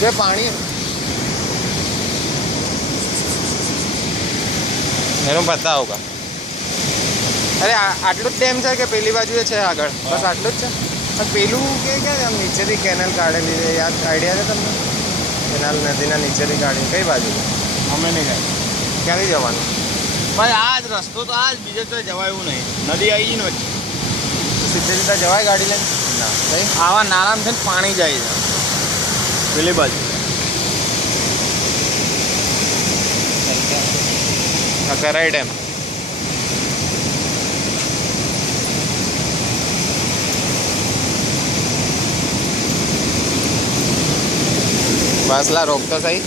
જે પાણી એનું પતા હોગા. અરે આટલું જ ડેમ છે કે પેલી બાજુ છે આગળ? બસ આટલું જ છે. પણ પેલું કે ક્યાં આમ નીચેથી કેનલ કાઢેલી છે, યાદ આઈડિયા છે તમને? કેનાલ નદીના નીચેથી કાઢી કઈ બાજુ? અમે નહીં જાય. ક્યાંથી જવાનું? ભાઈ આ જ રસ્તો તો આ જ, બીજે તો જવાય એવું નહીં. નદી આવી ગઈ ને વચ્ચે. સીધે સીધા જવાય ગાડી લઈને? ના કઈ આવા નારામ થઈને પાણી જાય છે પેલી બાજુ. કરાઈ ડેમ. બસલા રોકતો સહી.